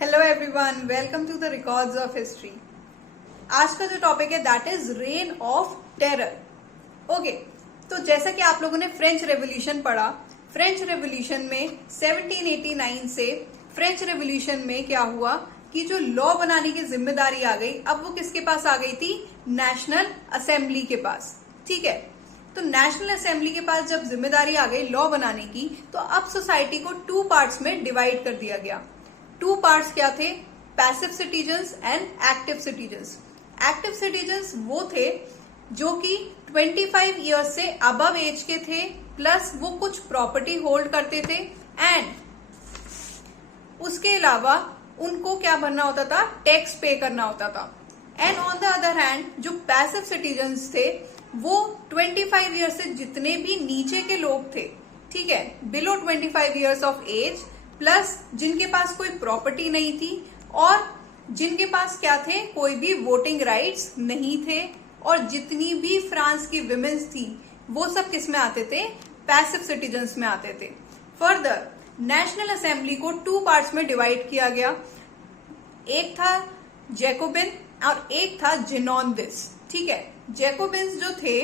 Hello everyone, welcome to the records of history. आज का जो टॉपिक है that is reign of terror. Okay, तो जैसा कि आप लोगों ने फ्रेंच रेवोल्यूशन पढ़ा, फ्रेंच रेवोल्यूशन में 1789 से फ्रेंच रेवोल्यूशन में क्या हुआ कि जो लॉ बनाने की जिम्मेदारी आ गई, अब वो किसके पास आ गई थी? नेशनल असेंबली के पास। ठीक है, तो नेशनल असेंबली के पास जब जिम्मेदारी आ गई लॉ बनाने की, तो अब सोसाइटी को टू पार्ट्स में डिवाइड कर दिया गया। टू पार्ट्स क्या थे? Passive citizens and active citizens. Active citizens वो थे जो कि 25 ईयर्स से अबव एज के थे, प्लस वो कुछ प्रॉपर्टी होल्ड करते थे, एंड उसके अलावा उनको क्या भरना होता था? टैक्स पे करना होता था। And on the other hand जो पैसिव सिटीजन्स थे वो 25 ईयर्स से जितने भी नीचे के लोग थे, ठीक है, below 25 years of age, plus जिनके पास कोई प्रॉपर्टी नहीं थी और जिनके पास क्या थे? कोई भी वोटिंग राइट्स नहीं थे, और जितनी भी फ्रांस की विमेन्स थी वो सब किस में आते थे? पैसिव सिटीजन्स में आते थे। फर्दर नेशनल असेंबली को टू पार्ट्स में डिवाइड किया गया। एक था जैकोबिन और एक था जिनोंदिस। ठीक है, जैकोबिन्स जो थे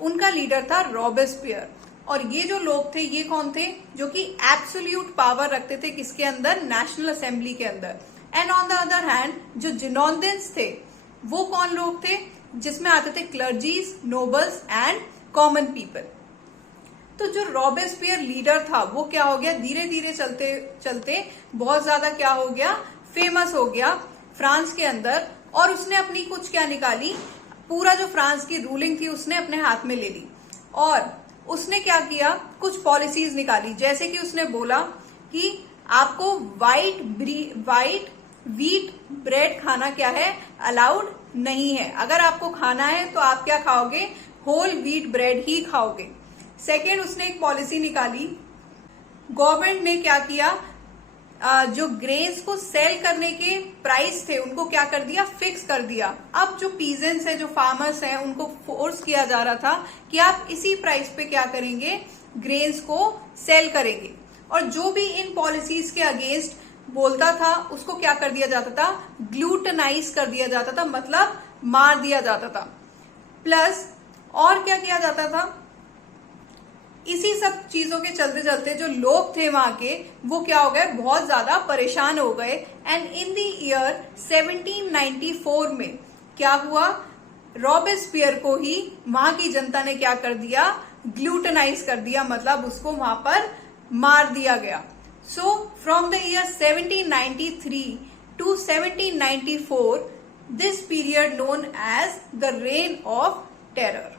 उनका लीडर था रॉबेस्पियर, और ये जो लोग थे ये कौन थे? जो कि एब्सोल्यूट पावर रखते थे किसके अंदर? नेशनल असेंबली के अंदर। And on the other hand जो जिनोंदिस थे वो कौन लोग थे? जिसमें आते थे क्लर्जीज, नोबल्स एंड कॉमन पीपल। तो जो रॉबेस्पियर लीडर था वो क्या हो गया? धीरे धीरे चलते चलते बहुत ज्यादा क्या हो गया? फेमस हो गया फ्रांस के अंदर, और उसने अपनी कुछ क्या निकाली? पूरा जो फ्रांस की रूलिंग थी उसने अपने हाथ में ले ली, और उसने क्या किया? कुछ पॉलिसीज निकाली। जैसे कि उसने बोला कि आपको वाइट व्हीट ब्रेड खाना क्या है? अलाउड नहीं है। अगर आपको खाना है तो आप क्या खाओगे? होल व्हीट ब्रेड ही खाओगे। सेकेंड, उसने एक पॉलिसी निकाली। गवर्नमेंट ने क्या किया? जो ग्रेन्स को सेल करने के प्राइस थे उनको क्या कर दिया? फिक्स कर दिया। अब जो पीजेंट्स है, जो फार्मर्स हैं, उनको फोर्स किया जा रहा था कि आप इसी प्राइस पे क्या करेंगे? ग्रेन्स को सेल करेंगे। और जो भी इन पॉलिसीज के अगेंस्ट बोलता था उसको क्या कर दिया जाता था? ग्लूटनाइज कर दिया जाता था, मतलब मार दिया जाता था। प्लस और क्या किया जाता था? इसी सब चीजों के चलते चलते जो लोग थे वहां के वो क्या हो गए? बहुत ज्यादा परेशान हो गए। एंड इन द ईयर 1794 में क्या हुआ? रॉबेस्पियर को ही वहां की जनता ने क्या कर दिया? ग्लूटनाइज कर दिया, मतलब उसको वहां पर मार दिया गया। So from the year 1793 to 1794 this period known as the reign of terror.